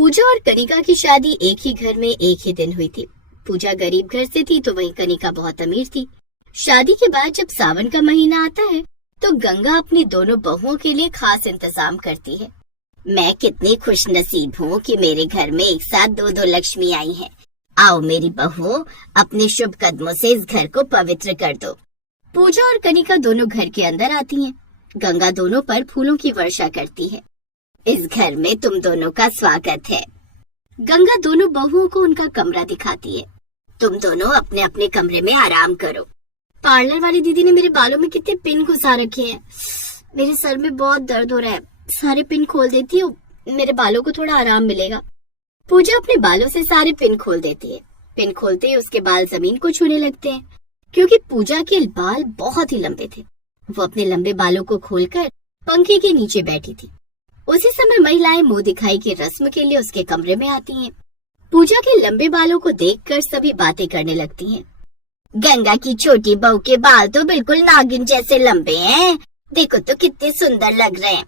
पूजा और कनिका की शादी एक ही घर में एक ही दिन हुई थी। पूजा गरीब घर से थी तो वहीं कनिका बहुत अमीर थी। शादी के बाद जब सावन का महीना आता है तो गंगा अपनी दोनों बहुओं के लिए खास इंतजाम करती है। मैं कितनी खुश नसीब हूँ कि मेरे घर में एक साथ दो दो लक्ष्मी आई हैं। आओ मेरी बहुओं, अपने शुभ कदमों से इस घर को पवित्र कर दो। पूजा और कनिका दोनों घर के अंदर आती हैं। गंगा दोनों पर फूलों की वर्षा करती है। इस घर में तुम दोनों का स्वागत है। गंगा दोनों बहुओं को उनका कमरा दिखाती है। तुम दोनों अपने अपने कमरे में आराम करो। पार्लर वाली दीदी ने मेरे बालों में कितने पिन घुसा रखे हैं। मेरे सर में बहुत दर्द हो रहा है। सारे पिन खोल देती हूँ, मेरे बालों को थोड़ा आराम मिलेगा। पूजा अपने बालों से सारे पिन खोल देती है। पिन खोलते ही उसके बाल जमीन को छूने लगते हैं, क्योंकि पूजा के बाल बहुत ही लंबे थे। वो अपने लंबे बालों को खोलकर पंखे के नीचे बैठी थी। उसी समय महिलाएं मुंह दिखाई की रस्म के लिए उसके कमरे में आती हैं। पूजा के लंबे बालों को देखकर सभी बातें करने लगती हैं। गंगा की छोटी बहू के बाल तो बिल्कुल नागिन जैसे लंबे हैं। देखो तो कितने सुंदर लग रहे हैं।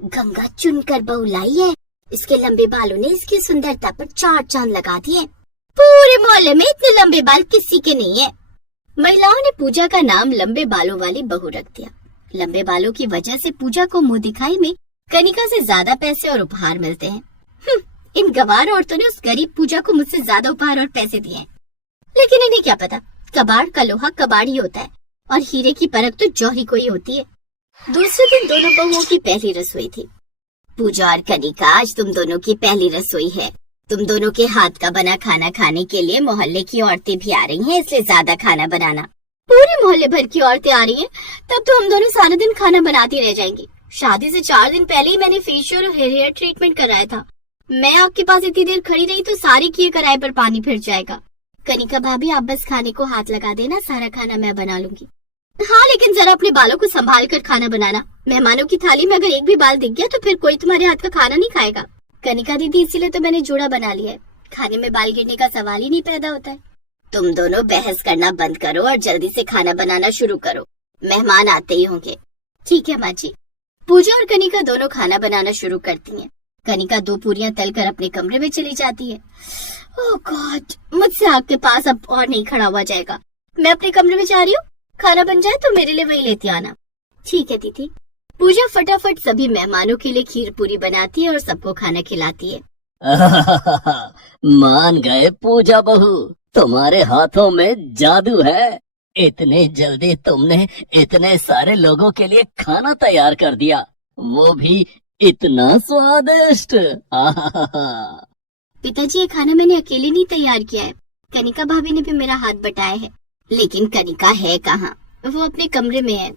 गंगा चुनकर बहू लाई है। इसके लंबे बालों ने इसकी सुंदरता पर चार चांद लगा दिए। पूरे मोहल्ले में इतने लंबे बाल किसी के नहीं है। महिलाओं ने पूजा का नाम लंबे बालों वाली बहू रख दिया। लंबे बालों की वजह से पूजा को मुंह दिखाई में कनिका से ज्यादा पैसे और उपहार मिलते हैं। इन गंवार औरतों ने उस गरीब पूजा को मुझसे ज्यादा उपहार और पैसे दिए हैं। लेकिन इन्हें क्या पता, कबाड़ का लोहा कबाड़ ही होता है और हीरे की परख तो जौहरी को ही होती है। दूसरे दिन दोनों बहुओं की पहली रसोई थी। पूजा और कनिका, आज तुम दोनों की पहली रसोई है। तुम दोनों के हाथ का बना खाना खाने के लिए मोहल्ले की औरतें भी आ रही हैं, इसलिए ज्यादा खाना बनाना। पूरे मोहल्ले भर की औरतें आ रही हैं, तब तो हम दोनों सारा दिन खाना बनाती रह जाएंगी। शादी से 4 दिन पहले ही मैंने फेशियल और हेयर ट्रीटमेंट कराया था। मैं आपके पास इतनी देर खड़ी रही तो सारे किए कराए पर पानी फिर जाएगा। कनिका भाभी, आप बस खाने को हाथ लगा देना, सारा खाना मैं बना लूंगी। हाँ, लेकिन जरा अपने बालों को संभाल कर खाना बनाना। मेहमानों की थाली में अगर एक भी बाल दिख गया तो फिर कोई तुम्हारे हाथ का खाना नहीं खाएगा। कनिका दीदी, इसीलिए तो मैंने जूड़ा बना लिया है। खाने में बाल गिरने का सवाल ही नहीं पैदा होता है। तुम दोनों बहस करना बंद करो और जल्दी से खाना बनाना शुरू करो। मेहमान आते ही होंगे। ठीक है माँ जी। पूजा और कनिका दोनों खाना बनाना शुरू करती हैं। कनिका 2 पूरियां तलकर अपने कमरे में चली जाती है। ओह गॉड, मुझसे आपके पास अब और नहीं खड़ा हुआ जाएगा। मैं अपने कमरे में जा रही हूँ। खाना बन जाए तो मेरे लिए वही लेती आना। ठीक है दीदी। पूजा फटाफट सभी मेहमानों के लिए खीर पूरी बनाती है और सबको खाना खिलाती है। मान गए पूजा बहू, तुम्हारे हाथों में जादू है। इतने जल्दी तुमने इतने सारे लोगों के लिए खाना तैयार कर दिया, वो भी इतना स्वादिष्ट। पिताजी, ये खाना मैंने अकेले नहीं तैयार किया है। कनिका भाभी ने भी मेरा हाथ बटाया है। लेकिन कनिका है कहाँ? वो अपने कमरे में है।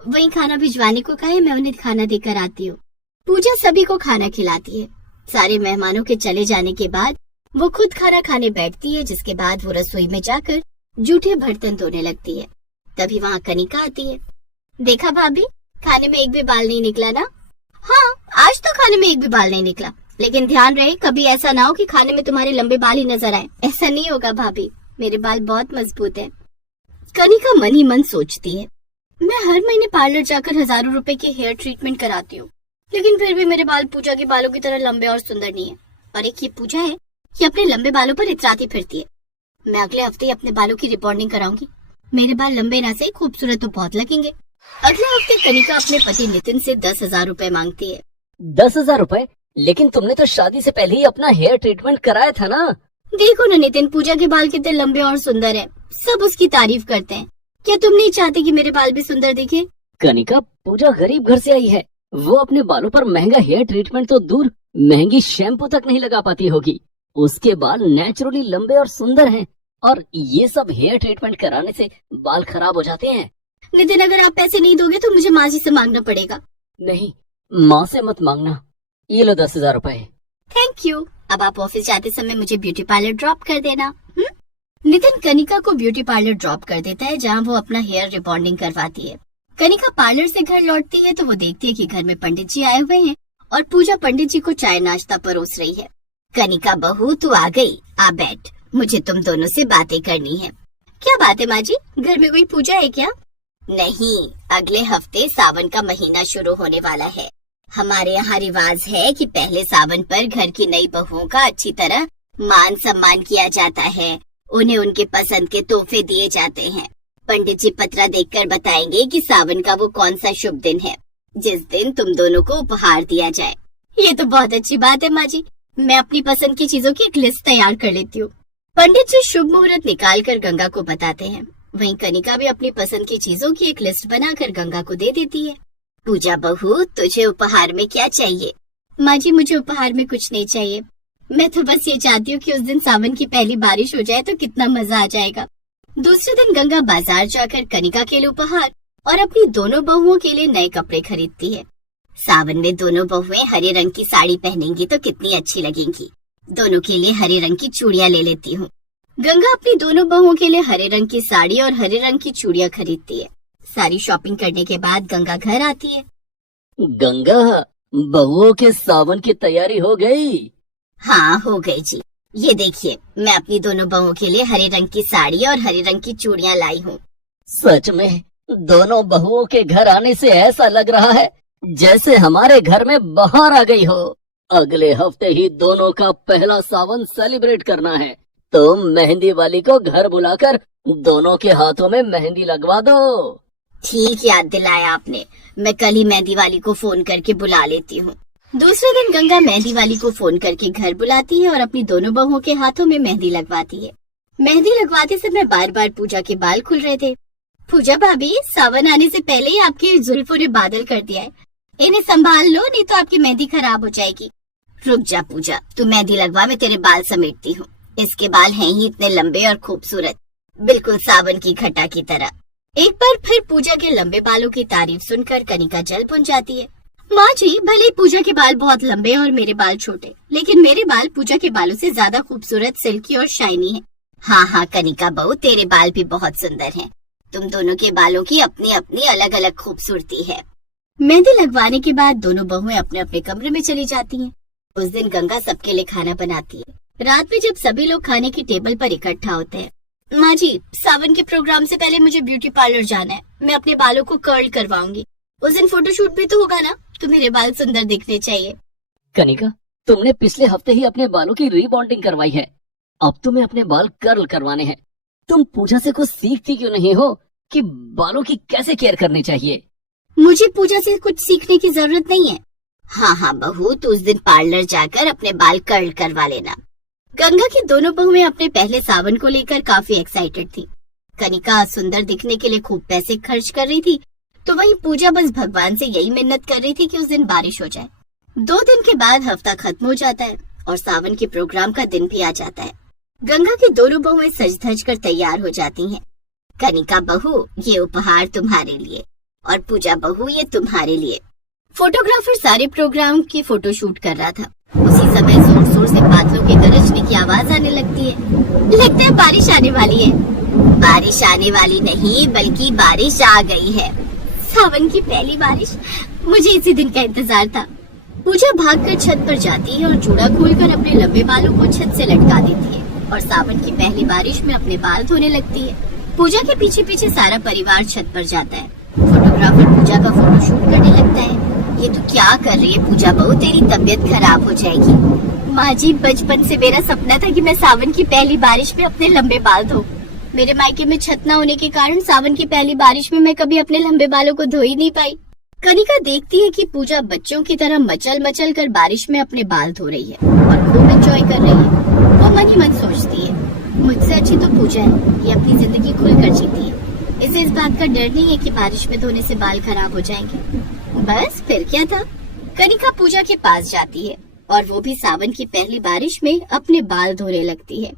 वहीं खाना भिजवाने को कहा है, मैं उन्हें खाना देकर आती हूँ। पूजा सभी को खाना खिलाती है। सारे मेहमानों के चले जाने के बाद वो खुद खाना खाने बैठती है, जिसके बाद वो रसोई में जाकर जूठे बर्तन धोने लगती है। तभी वहाँ कनिका आती है। देखा भाभी, खाने में एक भी बाल नहीं निकला ना? हाँ, आज तो खाने में एक भी बाल नहीं निकला, लेकिन ध्यान रहे कभी ऐसा ना हो कि खाने में तुम्हारे लंबे बाल ही नजर आए। ऐसा नहीं होगा भाभी, मेरे बाल बहुत मजबूत है। कनिका मन ही मन सोचती है, मैं हर महीने पार्लर जाकर हजारों रुपए की हेयर ट्रीटमेंट कराती हूँ, लेकिन फिर भी मेरे बाल पूजा के बालों की तरह लंबे और सुंदर नहीं है। और एक ये पूजा है कि अपने लंबे बालों पर इतराती फिरती है। मैं अगले हफ्ते अपने बालों की रिबॉन्डिंग कराऊंगी। मेरे बाल लंबे ना से खूबसूरत तो बहुत लगेंगे। अगले हफ्ते कनिका अपने पति नितिन से 10,000 रुपए मांगती है। 10,000 रुपए? लेकिन तुमने तो शादी से पहले ही अपना हेयर ट्रीटमेंट कराया था ना। देखो ना नितिन, पूजा के बाल कितने लंबे और सुंदर है। सब उसकी तारीफ करते हैं। क्या तुम नहीं चाहते कि मेरे बाल भी सुंदर दिखे? कनिका, पूजा गरीब घर से आई है। वो अपने बालों पर महंगा हेयर ट्रीटमेंट तो दूर, महंगी शैम्पू तक नहीं लगा पाती होगी। उसके बाल नेचुरली लंबे और सुंदर हैं, और ये सब हेयर ट्रीटमेंट कराने से बाल खराब हो जाते हैं। नितिन, अगर आप पैसे नहीं दोगे तो मुझे माँ जी से मांगना पड़ेगा। नहीं, माँ से मत मांगना। ये लो 10,000 रुपए। Thank you. अब आप ऑफिस जाते समय मुझे ब्यूटी पार्लर ड्रॉप कर देना। नितिन कनिका को ब्यूटी पार्लर ड्रॉप कर देता है, जहाँ वो अपना हेयर रिबॉन्डिंग करवाती है। कनिका पार्लर से घर लौटती है तो वो देखती है कि घर में पंडित जी आए हुए हैं और पूजा पंडित जी को चाय नाश्ता परोस रही है। कनिका बहू, तू आ गई, आ बैठ, मुझे तुम दोनों से बातें करनी है। क्या बात है माँ जी, घर में कोई पूजा है क्या? नहीं, अगले हफ्ते सावन का महीना शुरू होने वाला है। हमारे यहाँ रिवाज है कि पहले सावन पर घर की नई बहुओं का अच्छी तरह मान सम्मान किया जाता है। उन्हें उनके पसंद के तोहफे दिए जाते हैं। पंडित जी पत्रा देखकर बताएंगे कि सावन का वो कौन सा शुभ दिन है जिस दिन तुम दोनों को उपहार दिया जाए। ये तो बहुत अच्छी बात है माँ जी। मैं अपनी पसंद की चीजों की एक लिस्ट तैयार कर लेती हूँ। पंडित जी शुभ मुहूर्त निकाल कर गंगा को बताते हैं। वहीं कनिका भी अपनी पसंद की चीजों की एक लिस्ट बनाकर गंगा को दे देती है। पूजा बहू, तुझे उपहार में क्या चाहिए? माँ जी, मुझे उपहार में कुछ नहीं चाहिए। मैं तो बस ये चाहती हूँ कि उस दिन सावन की पहली बारिश हो जाए तो कितना मजा आ जाएगा। दूसरे दिन गंगा बाजार जाकर कनिका के लिए उपहार और अपनी दोनों बहुओं के लिए नए कपड़े खरीदती है। सावन में दोनों बहुएं हरे रंग की साड़ी पहनेंगी तो कितनी अच्छी लगेंगी। दोनों के लिए हरे रंग की चूड़ियां ले लेती हूँ। गंगा अपनी दोनों बहुओं के लिए हरे रंग की साड़ी और हरे रंग की चूड़ियां खरीदती है। सारी शॉपिंग करने के बाद गंगा घर आती है। गंगा, बहुओं के सावन की तैयारी हो गई? हाँ, हो गई जी। ये देखिए, मैं अपनी दोनों बहुओं के लिए हरे रंग की साड़ी और हरे रंग की चूड़ियां लाई हूँ। सच में दोनों बहुओं के घर आने से ऐसा लग रहा है जैसे हमारे घर में बहार आ गई हो। अगले हफ्ते ही दोनों का पहला सावन सेलिब्रेट करना है, तो मेहंदी वाली को घर बुलाकर दोनों के हाथों में मेहंदी लगवा दो। ठीक याद दिलाया आपने। मैं कल ही मेहंदी वाली को फोन करके बुला लेती हूँ। दूसरे दिन गंगा मेहंदी वाली को फोन करके घर बुलाती है और अपनी दोनों बहुओं के हाथों में मेहंदी लगवाती है। मेहंदी लगवाते समय बार बार पूजा के बाल खुल रहे थे। पूजा भाभी, सावन आने से पहले ही आपके जुल्फों ने बादल कर दिया है। इन्हें संभाल लो, नहीं तो आपकी मेहंदी खराब हो जाएगी। रुक जा पूजा, तू मेहंदी लगवा, मैं तेरे बाल समेटती हूँ। इसके बाल हैं ही इतने लंबे और खूबसूरत, बिल्कुल सावन की घटा की तरह। एक बार फिर पूजा के लंबे बालों की तारीफ सुनकर कनिका जल भुन जाती है। माँ जी, भले पूजा के बाल बहुत लंबे और मेरे बाल छोटे, लेकिन मेरे बाल पूजा के बालों से ज्यादा खूबसूरत, सिल्की और शाइनी है। हाँ हाँ कनिका बहू, तेरे बाल भी बहुत सुंदर हैं। तुम दोनों के बालों की अपनी अपनी अलग अलग खूबसूरती है। मेहंदी लगवाने के बाद दोनों बहुएं अपने अपने कमरे में चली जाती हैं। उस दिन गंगा सबके लिए खाना बनाती है। रात में जब सभी लोग खाने की टेबल पर इकट्ठा होते हैं, माँ जी, सावन के प्रोग्राम से पहले मुझे ब्यूटी पार्लर जाना है। मैं अपने बालों को कर्ल करवाऊंगी। उस दिन फोटोशूट भी तो होगा ना, तो मेरे बाल सुंदर दिखने चाहिए। कनिका, तुमने पिछले हफ्ते ही अपने बालों की रीबॉन्डिंग करवाई है, अब तुम्हें अपने बाल कर्ल करवाने हैं। तुम पूजा से कुछ सीखती क्यों नहीं हो कि बालों की कैसे केयर करनी चाहिए? मुझे पूजा से कुछ सीखने की जरूरत नहीं है। हाँ हाँ बहू, तो उस दिन पार्लर जाकर अपने बाल कर्ल करवा लेना। गंगा की दोनों बहुएं अपने पहले सावन को लेकर काफी एक्साइटेड थी। कनिका सुंदर दिखने के लिए खूब पैसे खर्च कर रही थी, तो वहीं पूजा बस भगवान से यही मिन्नत कर रही थी कि उस दिन बारिश हो जाए। 2 दिन के बाद हफ्ता खत्म हो जाता है और सावन के प्रोग्राम का दिन भी आ जाता है। गंगा की दोनों बहुएं सज धज कर तैयार हो जाती हैं। कनिका बहू, ये उपहार तुम्हारे लिए, और पूजा बहू, ये तुम्हारे लिए। फोटोग्राफर सारे प्रोग्राम की फोटो शूट कर रहा था। उसी समय जोर जोर से बादलों के गरजने की आवाज आने लगती है। लगता है बारिश आने वाली है। बारिश आने वाली नहीं, बल्कि बारिश आ गई है। सावन की पहली बारिश, मुझे इसी दिन का इंतजार था। पूजा भागकर छत पर जाती है और जूड़ा खोलकर अपने लंबे बालों को छत से लटका देती है और सावन की पहली बारिश में अपने बाल धोने लगती है। पूजा के पीछे पीछे सारा परिवार छत पर जाता है। फोटोग्राफर पूजा का फोटो शूट करने लगता है। ये तो क्या कर रही है पूजा बहू, तेरी तबीयत खराब हो जाएगी। माँ जी, बचपन से मेरा सपना था कि मैं सावन की पहली बारिश में अपने लंबे बाल धो। मेरे मायके में छत न होने के कारण सावन की पहली बारिश में मैं कभी अपने लंबे बालों को धो ही नहीं पाई। कनिका देखती है कि पूजा बच्चों की तरह मचल मचल कर बारिश में अपने बाल धो रही है और खूब एंजॉय कर रही है। वो मन ही मन सोचती है, मुझसे अच्छी तो पूजा है, ये अपनी जिंदगी खुलकर जीती है। इसे इस बात का डर नहीं है कि बारिश में धोने से बाल खराब हो जाएंगे। बस फिर क्या था। कनिका पूजा के पास जाती है और वो भी सावन की पहली बारिश में अपने बाल धोने लगती है।